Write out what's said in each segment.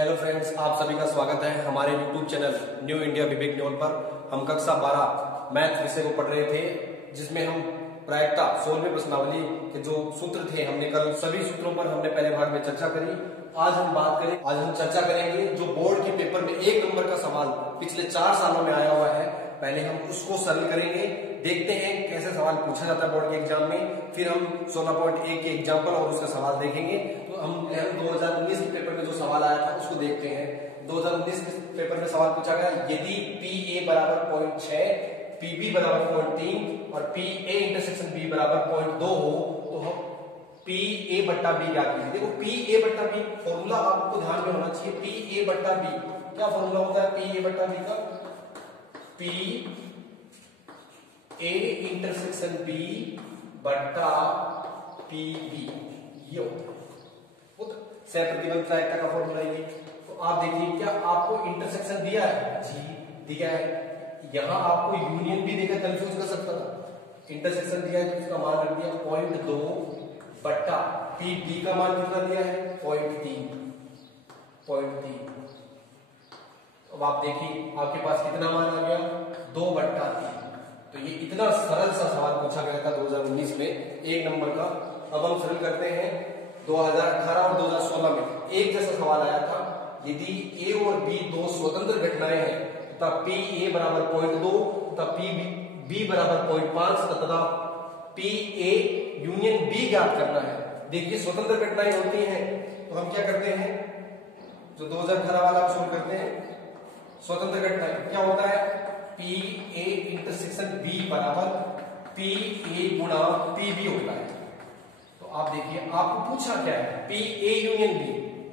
Hello friends, आप सभी का स्वागत है हमारे YouTube चैनल न्यू इंडिया विवेक न्योल पर। हम कक्षा 12 मैथ विषय को पढ़ रहे थे, जिसमें हम प्रायिकता 16वें प्रश्नावली के जो सूत्र थे, हमने कल सभी सूत्रों पर हमने पहले भाग में चर्चा करी। आज हम चर्चा करेंगे जो बोर्ड के पेपर में 1 नंबर का सवाल पिछले 4 सालों में आया हुआ है। पहले हम उसको सरल करेंगे, देखते हैं कैसे सवाल पूछा जाता है बोर्ड के एग्जाम में। फिर हम 16.1 के एग्जाम्पल और उसका सवाल देखेंगे। तो हम 2019 के पेपर में जो सवाल आया था उसको देखते हैं। 2019 के पेपर में सवाल पूछा गया, यदि PA बराबर 0.6, PB बराबर 0.3 और PA इंटरसेक्शन B बराबर 0.2 हो तो हम PA बट्टा B ज्ञात कीजिए। देखो PA बट्टा B फॉर्मूला आपको ध्यान में होना चाहिए। PA बट्टा B क्या फॉर्मूला होता है? PA बट्टा B का PA इंटरसेक्शन B बट्टा PB ये होता है। सह प्रतिबंध प्रायिकता का फॉर्मूला ये। तो आप देखिए, क्या आपको इंटरसेक्शन दिया है? जी दिया है। यहां आपको यूनियन भी देकर कंफ्यूज कर सकता था। इंटरसेक्शन दिया है तो उसका मान रख दिया 0.2 बट्टा PB का मान कितना दिया है? 0.3। अब आप देखिए आपके पास कितना मान आ गया? 2 बट्टा 3। तो ये इतना सरल सा सवाल पूछा गया था 2019 में 1 नंबर का। अब हम सरल करते हैं। 2018 और 2016 में एक जैसा सवाल आया था, यदि A और B दो स्वतंत्र घटनाएं हैं तब PA बराबर 0.2 तब PB बराबर 0.5 तथा PA यूनियन B ज्ञात करना है। देखिए स्वतंत्र घटनाएं होती हैं तो हम क्या करते हैं, जो 2018 वाला आप शुरू करते हैं। स्वतंत्र घटनाएं क्या होता है? PA इंटरसेक्शन B बराबर PA गुणा PB होता है। तो आप देखिए आपको पूछा क्या है? PA union B।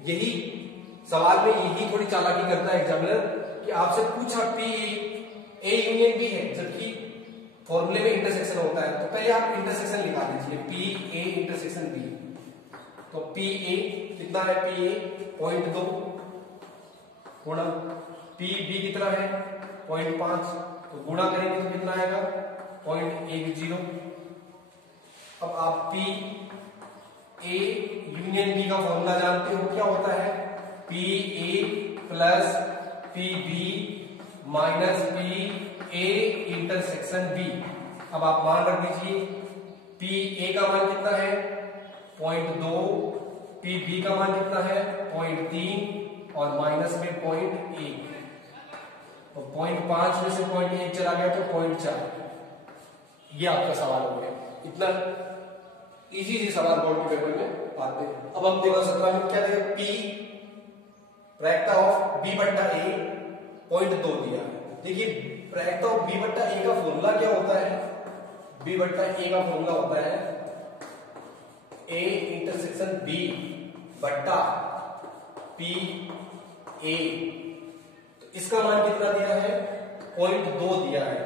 यही सवाल में यही थोड़ी चालाकी करता है एग्जामिनर कि आपसे पूछा PA यूनियन B है, जबकि फॉर्मूले में इंटरसेक्शन होता है। तो पहले आप इंटरसेक्शन निकाल दीजिए, PA इंटरसेक्शन B। तो PA कितना है? PA 0.2 गुणा PB कितना है? 0.5। तो गुणा करेंगे तो कितना आएगा? 0.10। अब आप PA यूनियन B का फॉर्मूला जानते हो, क्या होता है? PA plus PB minus PA intersection B। अब आप मान रख दीजिए, PA का मान कितना है? 0.2, PB का मान कितना है? 0.3 और माइनस में 0.1। तो 0.5 में से 0.1 चला गया तो 0.4। ये आपका सवाल हो गया। इतना इजी सवाल बोर्ड के पेपर में आते हैं। अब हम 2017 में क्या देगा? P प्रायिकता ऑफ B बट्टा A 0.2 दिया है। देखिए प्रायिकता ऑफ B बट्टा A का फॉर्मूला क्या होता है? B बट्टा A का फॉर्मूला होता है A इंटरसेक्शन B बट्टा PA। तो इसका मान कितना दिया है? 0.2 दिया है।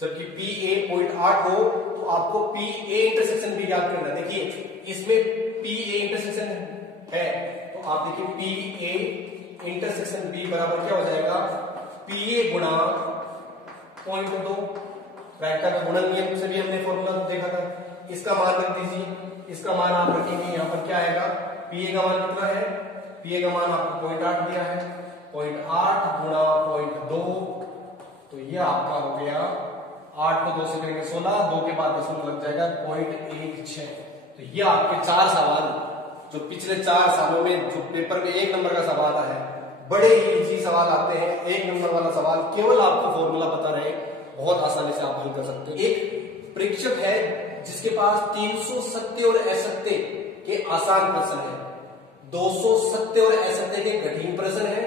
जबकि PA 0.8 हो तो आपको PA इंटरसेक्शन भी याद करना है। देखिए इसमें PA इंटरसेक्शन है तो आप देखिए PA इंटरसेक्शन B बराबर क्या हो जाएगा? PA गुणा 0.2। प्रायिकता का गुणन नियम से भी हमने फॉर्मूला देखा था। इसका मान रख दीजिए, इसका मान आप रखेंगे यहाँ पर क्या आएगा? PA का मान कितना है? PA का मान आपको 0.8 दिया है। 0.8 गुणा 0.2 तो ये आपका हो गया 8 को 2 से करेंगे 16, 2 के बाद दशमलव लग जाएगा 0.16। तो ये आपके 4 सवाल जो पिछले 4 सालों में जो पेपर में 1 नंबर का सवाल है, बड़े ही इजी सवाल आते हैं। 1 नंबर वाला सवाल केवल आपको फॉर्मूला पता रहे, बहुत आसानी से आप हल कर सकते हैं। एक परीक्षक है जिसके पास 300 सत्य और असत्य के आसान प्रश्न है, 200 सत्य और असत्य के कठिन प्रश्न है,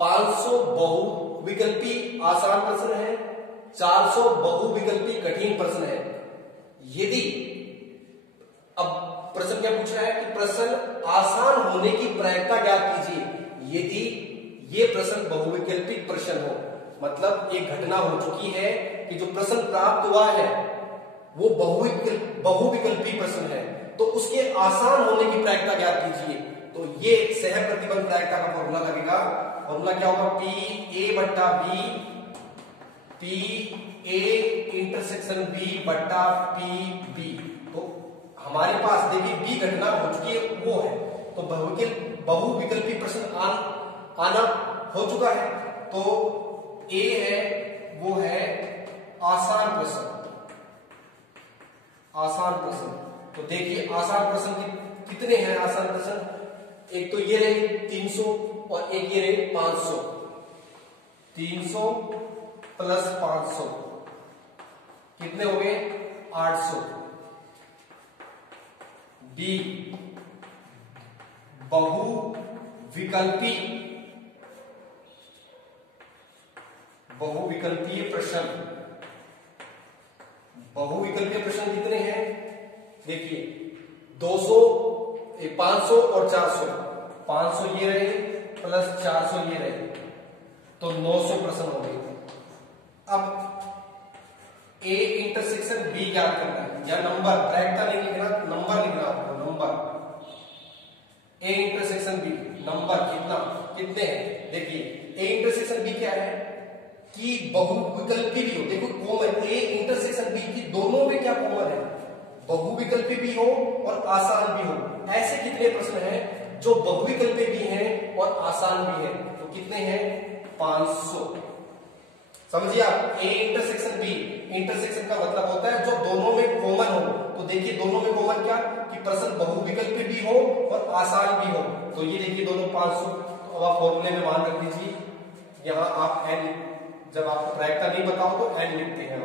500 बहुविकल्पी आसान प्रश्न है, 400 बहुविकल्पी कठिन प्रश्न है। यदि अब प्रश्न क्या पूछ रहा है कि प्रश्न आसान होने की प्रायिकता ज्ञात कीजिए यदि ये प्रश्न बहुविकल्पी प्रश्न हो। मतलब एक घटना हो चुकी है कि जो प्रश्न प्राप्त हुआ है वो बहुविकल्पी प्रश्न है, तो उसके आसान होने की प्रायिकता ज्ञात कीजिए। तो ये सह प्रतिबंध प्रायिकता का फॉर्मूला लगेगा। फॉर्मूला क्या होगा? PA बट्टा B PA इंटरसेक्शन B बट्टा PB। तो हमारे पास देखिए B घटना हो चुकी है वो है, तो बहुविकल्पी प्रश्न आना हो चुका है। तो ए है वो है आसान प्रश्न। आसान प्रश्न, तो देखिए आसान प्रश्न कितने हैं आसान प्रश्न। एक तो ये रहे 300 और एक ये रहे 500। 300 प्लस 500 कितने हो गए 800। डी बहुविकल्पीय प्रश्न। बहुविकल्पीय प्रश्न कितने हैं देखिए 200 500 और 400। 500 ये रहे प्लस 400 ये रहे तो 900 प्रश्न हो गए। अब ए इंटरसेक्शन बी ज्ञात करना है या नंबर ब्रैकेट नहीं लिखना, नंबर लिखना आपको। Number A intersection B number कितने हैं देखिए। ए इंटरसेक्शन बी क्या है कि बहुविकल्पी भी हो। देखो कॉमन ए इंटरसेक्शन बी की दोनों में क्या कॉमन है, बहुविकल्पी भी हो और आसान भी हो। ऐसे कितने प्रश्न हैं जो बहुविकल्पी भी हैं और आसान भी हैं, तो कितने हैं 500। समझिए आप, ए इंटरसेक्शन बी, इंटरसेक्शन का मतलब होता है जो दोनों में कॉमन हो। तो देखिए दोनों में कॉमन क्या कि प्रश्न बहुविकल्पी भी हो और आसान भी हो। तो ये देखिए दोनों 500। तो अब आप फॉर्मूले में मान रख लीजिए, यहां आप एन, जब आपको प्रायिकता नहीं बताओ तो एन लिखते हैं आप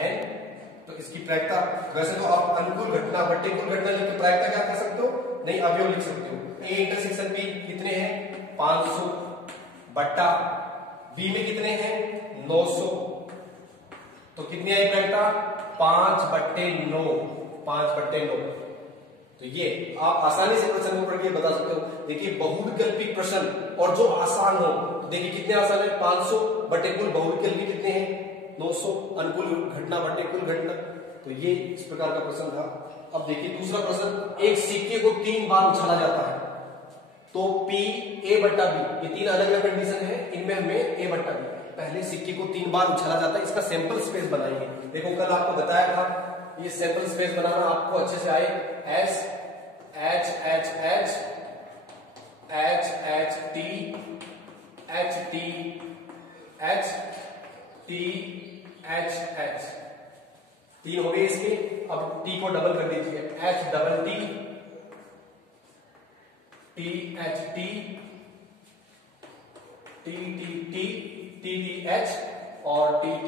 एन। तो इसकी प्रायिकता वैसे तो आप अनुकूल घटना प्रतिकूल घटना लिख के प्रायिकता क्या कर सकते हो, नहीं अवयव लिख सकते हो। ए इंटरसेक्शन बी कितने हैं 500 बट्टा बी में कितने हैं 900। तो कितनी आई प्रायिकता 5/9। 5/9। तो ये आप आसानी से प्रश्न को पढ़ के बता सकते हो। देखिए बहुविकल्पी प्रश्न और जो आसान हो, तो देखिए कितने आसान है 500 बटे कुल बहुविकल्पी कितने हैं 900, अनुकूल घटना बटे कुल घटना। तो ये इस प्रकार का प्रश्न था। अब देखिए दूसरा प्रश्न, एक सिक्के को 3 बार उछाला जाता है तो P A बट्टा B, ये 3 अलग अलग कंडीशन है, इनमें हमें A बट्टा B। पहले सिक्के को 3 बार उछाला जाता है, इसका सैंपल स्पेस बनाएंगे। देखो कल आपको बताया था ये सैंपल स्पेस बनाना आपको अच्छे से आए। S H H H H H T H T H T H H 3 हो गए इसके। अब T को डबल कर दीजिए, H double T T H T T T T T T H और T T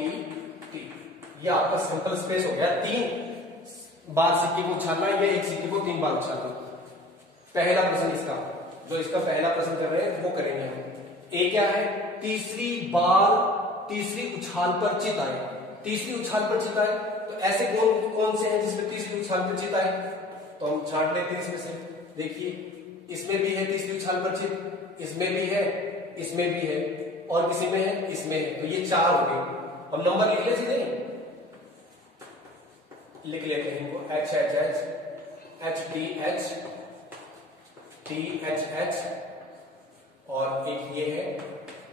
T। ये आपका सिंपल स्पेस हो गया। 3 बार सिक्के को उछालना या एक सिक्के को 3 बार उछालना। पहला प्रश्न इसका, जो इसका पहला प्रश्न कर रहे हैं वो करेंगे हम। ए क्या है, तीसरी उछाल पर चित आए। तीसरी उछाल पर चित आए, तो ऐसे कौन से हैं जिसमें तीसरी उछाल पर चित आए, तो हम छांट लेते हैं इसमें से। देखिए इसमें भी है तीसरी उछाल पर चित, इसमें भी है, इसमें भी है, और किसी में है, इसमें है। तो ये 4 हो गए। हम नंबर लिख ले सीधे, लिख लेते हैं इनको। H H H H T H T H H और एक ये है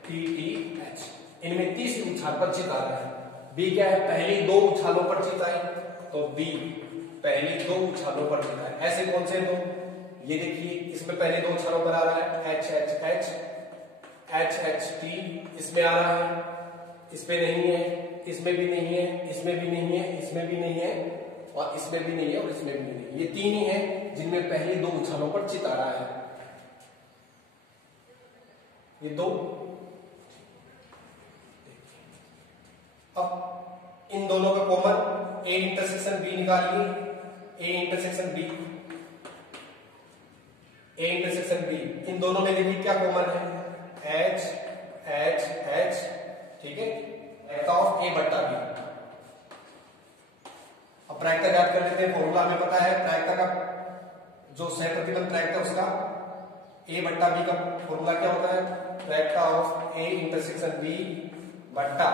T T H। इनमें तीसरी उछाल पर चित आ रहा है। B क्या है, पहली 2 उछालों पर चित आए, तो B पहली 2 उछालों पर चित आए। ऐसे कौन से 2, ये देखिए इसमें पहले 2 उछालों पर आ रहा है H H H H H T, इसमें आ रहा है, इस पे नहीं है, इसमें भी नहीं है, इसमें भी नहीं है, इसमें भी नहीं है, और इसमें भी नहीं है, और इसमें भी नहीं है। ये 3 ही हैं जिनमें पहले 2 उछालों पर चित आ रहा है। ये 2। अब इन दोनों का कॉमन ए इंटरसेक्शन बी निकालिए। A intersection B, A intersection B, इन दोनों में देखिए क्या कॉमन है, H H H, ठीक है, ऑफ ए बट्टा बी। अब प्रायिकता ज्ञात कर लेते हैं। फॉर्मूला हमें पता है प्रायिकता का, जो सह प्रतिबंध प्रायिकता उसका ए बट्टा बी का फॉर्मूला क्या होता है, प्रायिकता ऑफ ए इंटरसेक्शन बी बट्टा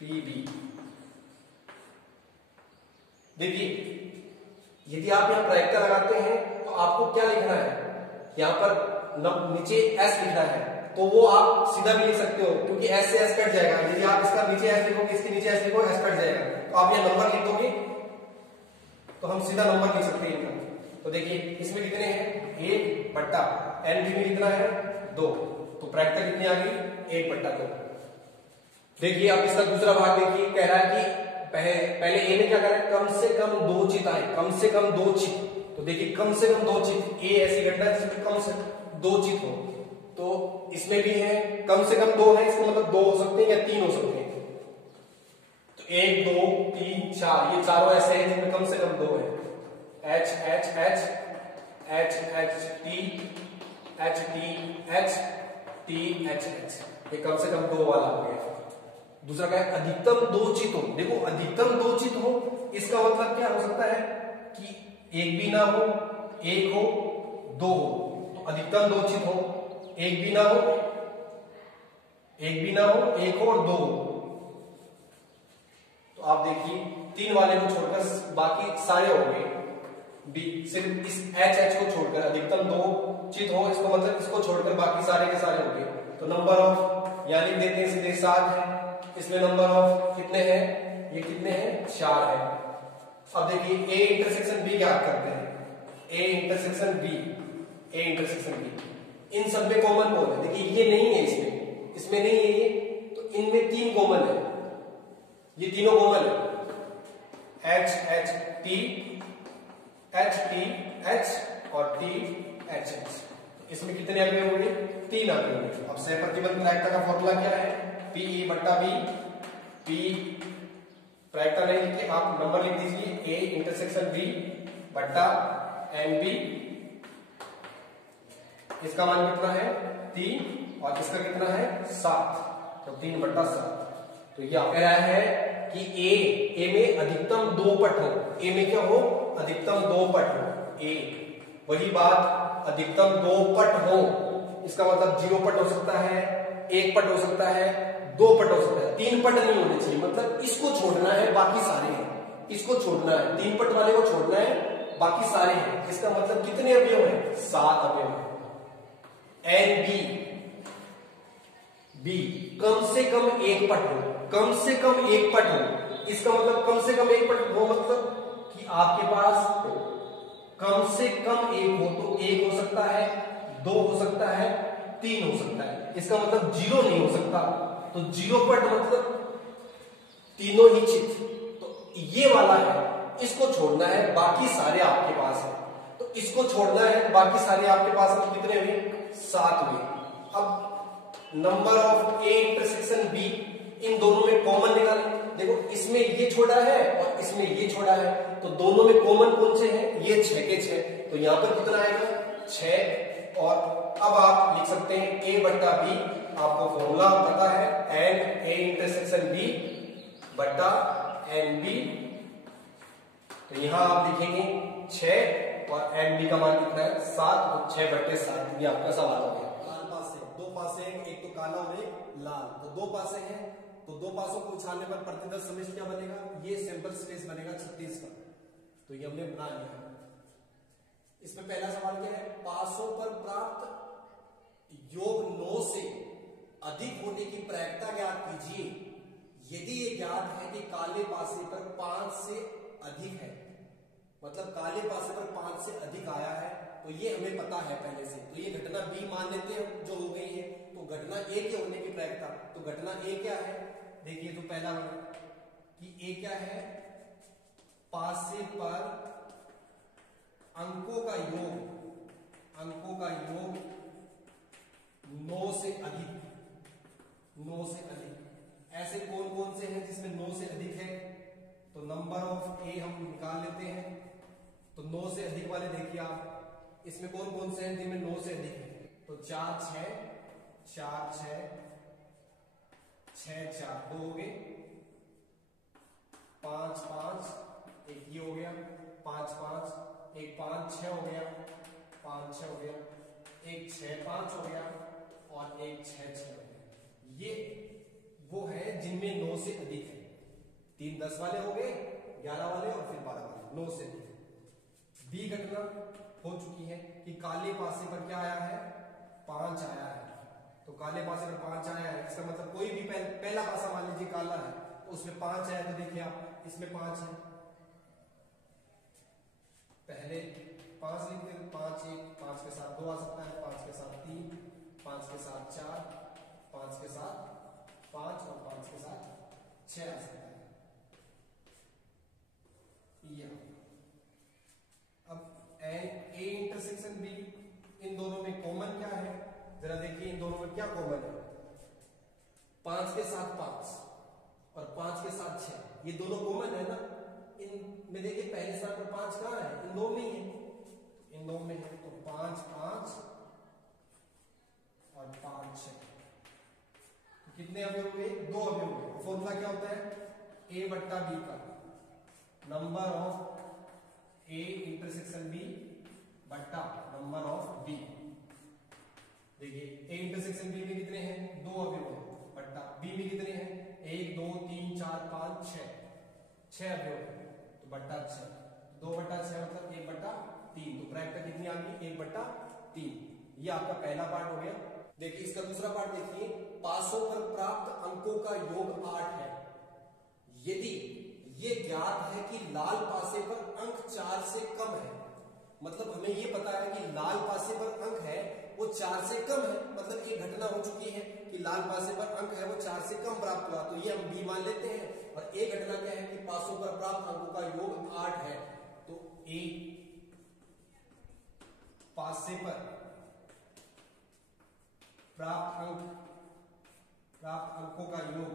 पी बी। देखिए यदि आप यहां प्रायिकता लगाते हैं तो आपको क्या लिखना है, यहां पर नीचे S लिखना है, तो वो आप सीधा भी लिख सकते हो क्योंकि S से S कट जाएगा। यदि आप इसका नीचे S लिखोगे, इसके नीचे S लिखोगे, S कट जाएगा, तो आप यह नंबर लिख दोगे तो हम सीधा नंबर लिख सकते हैं इनका। तो देखिए इसमें कितने हैं, 1 बट्टा एनबी में कितना है 2, तो प्रायिकता कितनी आ गई 1 बट्टा 2। देखिए आप इसका दूसरा भाग देखिए, कह रहा है कि पहले ए में क्या कर रहा है, कम से कम 2 चित आए, कम से कम 2 चित। तो देखिए कम से कम 2 चित, ए ऐसी घटना है जिसमें कम से 2 चित हो, तो इसमें भी है कम से कम 2 है, इसका मतलब 2 हो सकते हैं या 3 हो सकते हैं। तो 1 2 3 4 ये चारों ऐसे हैं जिनमें कम से कम 2 है। H H H H H T H T H T H H, ये कम से कम 2 वाला हो गया। दूसरा क्या है, अधिकतम 2 चित हो। देखो अधिकतम 2 चित हो, इसका मतलब क्या हो सकता है कि एक भी ना हो, एक हो, 2 हो। तो अधिकतम 2 चित हो, एक भी ना हो, एक भी ना हो, एक हो और 2 हो। तो आप देखिए 3 वाले को छोड़कर बाकी सारे हो गए। बी सिर्फ इस एच एच को छोड़कर अधिकतम 2 चित हो, इसको मतलब इसको छोड़कर बाकी सारे के सारे हो गए। तो नंबर ऑफ यहाँ लिख देते हैं सीधे 7 है, इसमें नंबर ऑफ कितने हैं, ये कितने हैं 4 है। अब देखिए ए इंटरसेक्शन बी याद करते हैं, A intersection B, A intersection B, इन सब में कॉमन कौन है, देखिए ये नहीं है, इसमें नहीं है ये, तो इनमें 3 कॉमन है, ये तीनों कॉमन है, H H T H T H और टी एच एच। इसमें कितने अवयव होंगे, 3 अवयव होंगे। अब सह प्रतिबंध प्रायिकता का फॉर्मूला क्या है, पी ई बट्टा बी, पी प्रायिकता नहीं लिखिए आप नंबर लिख दीजिए, ए इंटरसेक्शन बी बट्टा एन बी, इसका मान कितना है 3 और इसका कितना है 7, तो 3 बट्टा 7। तो ये कह रहा है कि ए में अधिकतम 2 पट हो, ए में क्या हो, अधिकतम 2 पट हो, ए वही बात अधिकतम 2 पट हो, इसका मतलब 0 पट हो सकता है, 1 पट हो सकता है, 2 पट हो सकता है, 3 पट नहीं होने चाहिए। मतलब इसको छोड़ना है, बाकी सारे हैं, इसको छोड़ना है, 3 पट वाले को छोड़ना है, बाकी सारे हैं। इसका मतलब कितने अवयव हैं, 7 अवयव हैं। एन बी कम से कम 1 पट हो, कम से कम 1 पट हो, इसका मतलब कम से कम 1 पट हो मतलब कि आपके पास कम से कम 1 हो, तो 1 हो सकता है, 2 हो सकता है, 3 हो सकता है, इसका मतलब 0 नहीं हो सकता। तो 0 पट मतलब तीनों ही चित, तो ये वाला है, इसको छोड़ना है, बाकी सारे आपके पास है, तो इसको छोड़ना है, बाकी सारे आपके पास है, तो कितने हुए 7 हुए। अब number of A intersection B, इन दोनों में कॉमन निकालें। देखो इसमें ये छोड़ा है और इसमें ये छोड़ा है, तो दोनों में कॉमन कौन से हैं, ये 6 के 6, तो यहां पर कितना आएगा 6। और अब आप लिख सकते हैं ए बट्टा बी, आपको फॉर्मूला पता है, एन ए इंटरसेक्शन बी बट्टा एन बी, तो यहां आप लिखेंगे 6 और एन बी का मान कितना है 7, तो 6 बट्टे 7, ये आपका सवाल हो गया। लाल पासे 2 पासे हैं, एक तो काला और एक लाल, तो 2 पासे हैं, तो 2 पासों को उछालने पर प्रतिदर्श समिष्टि क्या बनेगा, ये सैंपल स्पेस बनेगा 36 का, तो ये हमने बना लिया। इसमें पहला सवाल क्या है, पासों पर प्राप्त योग 9 से अधिक होने की प्रायिकता ज्ञात कीजिए यदि ये ज्ञात है कि काले पासे पर 5 से अधिक है, मतलब काले पासे पर 5 से अधिक आया है, तो ये हमें पता है पहले से, तो ये घटना बी मान लेते हैं जो हो गई है। तो घटना ए के होने की प्रायिकता, तो घटना ए क्या है, देखिए तो पहला बना कि ए क्या है, पासे पर अंकों का योग, अंकों का योग 9 से अधिक, 9 से अधिक। ऐसे कौन कौन से हैं जिसमें 9 से अधिक है, तो नंबर ऑफ ए हम निकाल लेते हैं। तो 9 से अधिक वाले देखिए आप, इसमें कौन कौन से हैं जिनमें 9 से अधिक है, तो 4 6 4 6 6 4 2 हो गए, 5 5 एक ये हो गया, 5 5 एक 5 6 हो गया, 5 6 हो गया, एक 6 5 हो गया और एक 6 6 हो गया। ये वो है जिनमें 9 से अधिक है। 3 10 वाले हो गए, 11 वाले और फिर 12 वाले, 9 से अधिक। बी घटना हो चुकी है कि काले पासे पर क्या आया है, 5 आया है, तो काले पासे पर 5 आया है, इसका मतलब कोई भी पहला पासा मान लीजिए काला है, तो उसमें 5 आया, तो देखिए आप इसमें 5 है, पहले 5 लिख दे, 5 1, 5 के साथ 2 आ सकता है, 5 के साथ 3, 5 के साथ 4, 5 के साथ 5 और 5 के साथ 6 आ सकता है। अब ए इंटरसेक्शन बी, इन दोनों में कॉमन क्या है, जरा देखिए इन दोनों में क्या कॉमन है। 5 के साथ 5 और 5 के साथ 6, ये दोनों कॉमन है ना। इनमें देखिए पहले स्थान पर 5 कहां है, इन दो में ही है, इन दो में है, तो 5 5 और 5 6, तो कितने अवयव हुए, 2 अवयव हुए। फॉर्मूला क्या होता है, ए बट्टा बी का number of A intersection B बट्टा नंबर ऑफ बी। देखिए ए इंटरसेक्शन बी में कितने हैं, 2 अवयव हैं, बट्टा बी में कितने हैं, 1 2 3 4 5 6 अवयव है, तो बट्टा 6, 2 बट्टा 6 मतलब 1 बट्टा 3, तो ब्रैकेट कितनी आ गई, 1 बट्टा 3। ये आपका पहला पार्ट हो गया। देखिए इसका दूसरा पार्ट देखिए, पासों पर प्राप्त अंकों का योग 8 है यदि ये ज्ञात है कि लाल पासे पर अंक 4 से कम है। मतलब हमें ये पता है कि लाल पासे पर अंक है वो 4 से कम है, मतलब एक घटना हो चुकी है कि लाल पासे पर अंक है वो 4 से कम प्राप्त हुआ, तो ये हम बी मान लेते हैं। और एक घटना क्या है कि पासों पर प्राप्त अंकों का योग 8 है, तो ए पासे पर प्राप्त अंकों का योग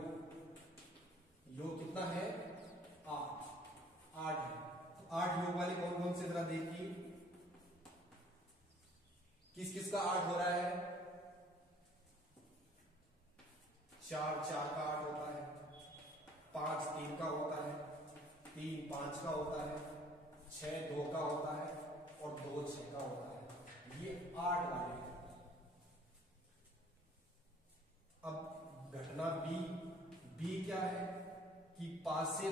कितना है, 8 है। तो 8 योग वाले कौन कौन से, जरा देखिए किस किस का 8 हो रहा है, 4 4 का 8 होता है, 5 3 का होता है, 3 5 का होता है, 6 2 का होता है और 2 6 का होता है। ये 8 वाले हैं। अब घटना बी क्या है कि पासे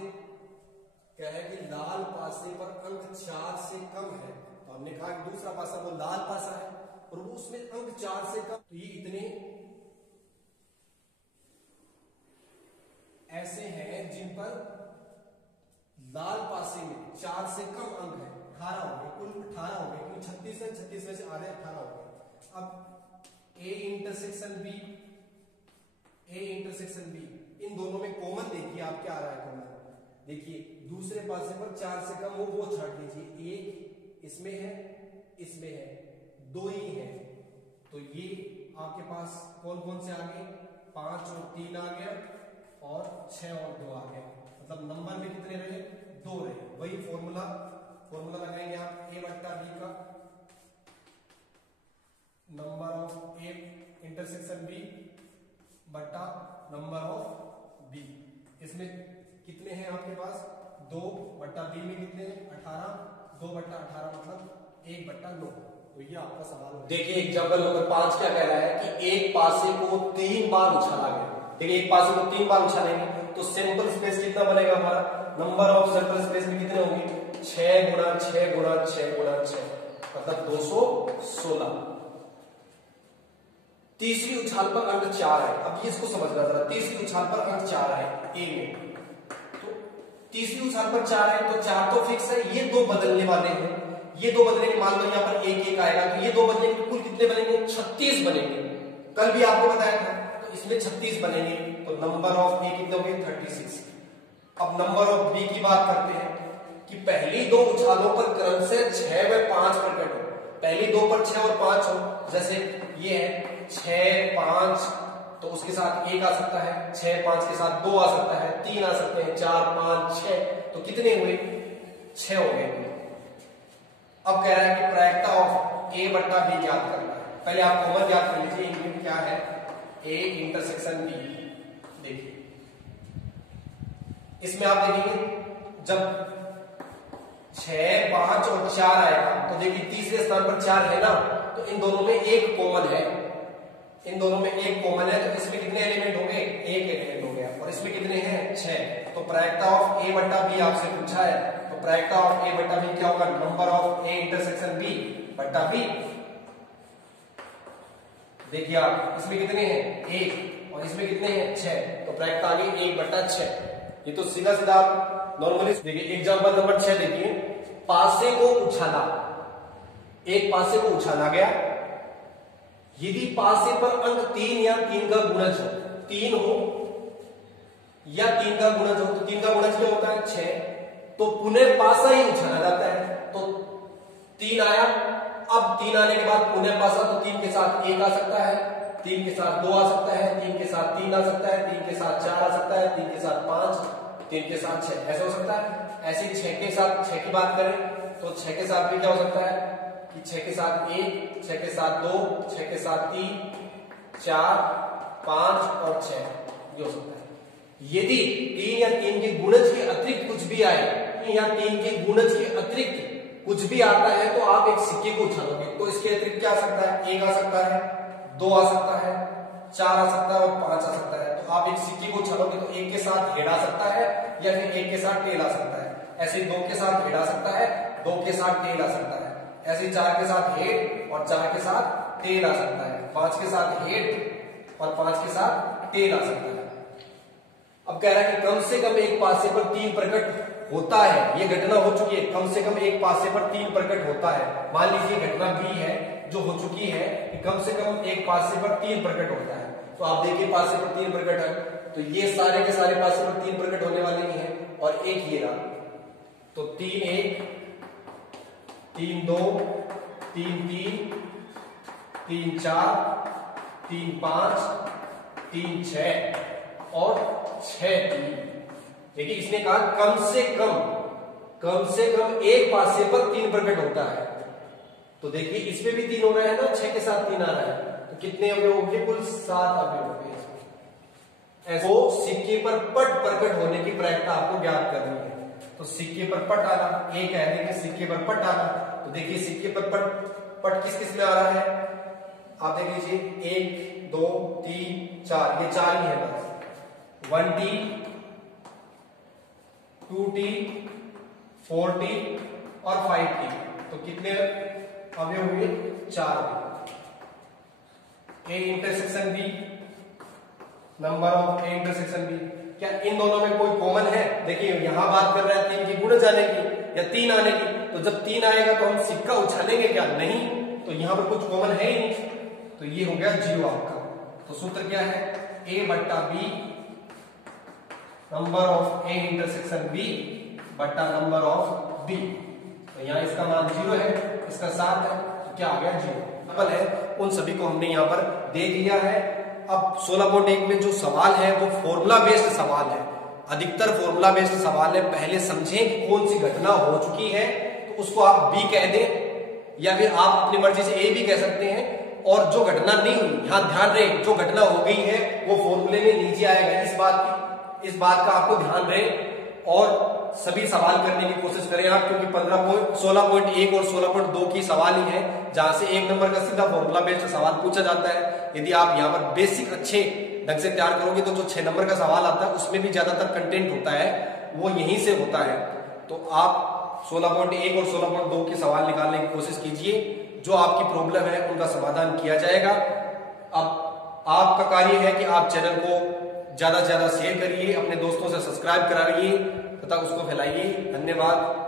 क्या है कि लाल पासे पर अंक 4 से कम है, तो हमने कहा कि दूसरा पासा वो लाल पासा है और वो उसमें अंक 4 से कम, तो ये इतने ऐसे हैं जिन पर लाल पासे में 4 से कम अंक है, 18 हो गए, कुल 18 हो गए, क्योंकि 36 में से आधे 18 हो गए। अब ए इंटरसेक्शन बी, इन दोनों में कॉमन देखिए आप क्या आ रहा है कॉमन, देखिए दूसरे पासे पर 4 से कम हो वो छाट लीजिए, एक इसमें है, इसमें है, 2 ही है, तो ये आपके पास कौन कौन से आ गए, 5 और 3 आ गया और 6 और 2 आ गया, मतलब नंबर में कितने रहे, 2 रहे। वही फॉर्मूला लगाएंगे आप, ए बट्टा बी का number of A intersection B बट्टा नंबर ऑफ बी। इसमें कितने हैं आपके पास, 2 बट्टा बी में कितने हैं, 18, 2 बट्टा 18 मतलब 1 बट्टा 9। तो ये आपका सवाल है। देखिए एग्जाम्पल नंबर 5 क्या कह रहा है कि एक पासे को 3 बार उछाला गया। देखिए एक पासे को 3 बार उछालेंगे तो सैंपल स्पेस कितना बनेगा हमारा, नंबर ऑफ सैंपल स्पेस में कितने होंगे, 6 गुणा 6 गुणा 6 गुणा 6 मतलब 216। तीसरी उछाल पर अंक 4 है। अब ये इसको समझना जरा, तीसरी उछाल पर अंक 4 है ए में, तो तीसरी उछाल पर 4 है तो 4 तो फिक्स है, ये 2 बदलने वाले हैं, ये 2 बदलेंगे, मान लो यहाँ पर 1 1 आएगा तो ये 2 बदलेंगे, कुल कितने बनेंगे, 36 बनेंगे। कल भी आपको बताया था, तो इसमें 36 बनेंगे, तो नंबर ऑफ ए कितने होंगे, 36। अब नंबर ऑफ बी की बात करते हैं कि पहली 2 उछालों पर क्रम से 6 व 5 प्रकट हो, पहली 2 पर 6 और 5 हो, जैसे ये है 6 5 तो उसके साथ 1 आ सकता है, 6 5 के साथ 2 आ सकता है, 3 आ सकते हैं, 4 5 6 तो कितने हुए, 6 हो गए। अब कह रहा है कि प्रायिकता ऑफ ए बट्टा बी ज्ञात करना है। पहले आप कॉमन ज्ञात कर लीजिए, इनमें क्या है, ए इंटरसेक्शन बी। देखिए इसमें आप देखेंगे जब 6 5 और 4 आएगा तो देखिए तीसरे स्थान पर 4 है ना, तो इन दोनों में एक कॉमन है, इन दोनों में एक कॉमन है, तो इसमें कितने एलिमेंट हो गए, एक एलिमेंट हो गया, और इसमें कितने हैं, 6। तो प्रायिकता ऑफ ए बट्टा बी आपसे पूछा है, तो प्रायिकता ऑफ ए बट्टा बी क्या होगा, number of A intersection B बट्टा बी। देखिए आप इसमें कितने हैं, 1 और इसमें कितने हैं, 6, तो प्रायिकता आ गई 1 बट्टा 6। ये तो सीधा सीधा आप नॉर्मली देखिए। एग्जांपल नंबर 6 देखिए, पासे को उछाला, एक पासे को उछाला गया, यदि पासे पर अंक 3 या 3 का गुणज हो, 3 हो या 3 का गुणज हो, तो 3 का गुणज क्या होता है 6, तो पुनः पासा ही उछाला जाता है। तो 3 आया, अब 3 आने के बाद पुनः पासा, तो 3 के साथ 1 आ सकता है, 3 के साथ 2 आ सकता है, 3 के साथ 3 आ सकता है, 3 के साथ 4 आ सकता है, 3 के साथ 5, 3 के साथ 6, ऐसा हो सकता है। ऐसे 6 के साथ 6 की बात करें तो 6 के साथ भी क्या हो सकता है कि 6 के साथ 1, 6 के साथ 2, 6 के साथ 3, 4, 5 और 6 ये हो सकता है। यदि 3 या 3 के गुणज के अतिरिक्त कुछ भी आए या 3 के गुणज के अतिरिक्त कुछ भी आता है तो आप एक सिक्के को उछालोगे, तो इसके अतिरिक्त क्या आ सकता है, 1 आ सकता है, 2 आ सकता है, 4 आ सकता है और 5 आ सकता है। तो आप एक सिक्के को उछालोगे तो 1 के साथ हेड आ सकता है या फिर 1 के साथ टेल आ सकता है, ऐसे 2 के साथ हेड आ सकता है, 2 के साथ टेल आ सकता है, ऐसे 4 के साथ हेड और 4 के साथ टेल आ सकता है, 5 के साथ हेड और 5 के साथ टेल आ सकता है। अब कह रहा है कि कम से कम एक पासे पर 3 प्रकट होता है, ये घटना हो चुकी है, कम से कम एक पासे पर 3 प्रकट होता है। मान लीजिए घटना बी है जो हो चुकी है कि कम से कम एक पासे पर 3 प्रकट होता है। तो आप देखिए पासे पर 3 प्रकट है, तो ये सारे के सारे पासे पर 3 प्रकट होने वाले ही हैं और एक ये रहा, तो 3 1, 3 2, 3 3, 3 4, 3 5, 3 6 और 6 3। देखिए इसने कहा कम से कम एक पासे पर 3 प्रकट होता है, तो देखिए इसमें भी 3 हो रहा है ना, 6 के साथ 3 आ रहा है, तो कितने अवयव हो गए, कुल 7 अवयव हो गए। ऐसे सिक्के पर पट प्रकट होने की प्रायिकता आपको ज्ञात करनी है। तो सिक्के पर पट आना, एक कहने के सिक्के पर पट आना, तो देखिए सिक्के पर पट किस किस में आ रहा है, आप देख लीजिए 1 2 3 4, ये 4 ही है बस, 1T 2T 4T और 5T, तो कितने अवयव हुए, 4 अवयव। A intersection B, number of A intersection B, क्या इन दोनों में कोई कॉमन है? देखिए यहां बात कर रहा है 3 की गुणज आने की या 3 आने की, तो जब 3 आएगा तो हम सिक्का उछालेंगे क्या, नहीं, तो यहां पर कुछ कॉमन है ही नहीं, तो ये हो गया 0 आपका। तो सूत्र क्या है, ए बट्टा B number of A intersection B बट्टा नंबर ऑफ बी, तो यहाँ इसका मान 0 है, इसका 7 है, तो क्या आ गया 0 है। उन सभी को हमने यहाँ पर देख लिया है। अब 16.1 में जो सवाल है वो फॉर्मूला बेस्ड सवाल है, अधिकतर फॉर्मूला बेस्ड सवाल है। पहले समझें कि कौन सी घटना हो चुकी है, तो उसको आप बी कह दें या फिर आप अपनी मर्जी से ए भी कह सकते हैं, और जो घटना नहीं हुई, यहाँ ध्यान रहे जो घटना हो गई है वो फॉर्मूले में नीचे आएगा, इस बात का आपको ध्यान रहे और सभी सवाल करने की कोशिश करें आप, क्योंकि 16.1 और 16.2 की सवाल ही है जहां से 1 नंबर का सीधा फॉर्मूला बेस्ड सवाल पूछा जाता है। यदि आप यहाँ पर बेसिक अच्छे ढंग से तैयार करोगे तो जो 6 नंबर का सवाल आता है उसमें भी ज्यादातर कंटेंट होता है वो यहीं से होता है। तो आप 16.1 और 16.2 के सवाल निकालने की कोशिश कीजिए, जो आपकी प्रॉब्लम है उनका समाधान किया जाएगा। अब आपका कार्य है कि आप चैनल को ज्यादा से ज्यादा शेयर करिए, अपने दोस्तों से सब्सक्राइब कराइए तथा उसको फैलाइए। धन्यवाद।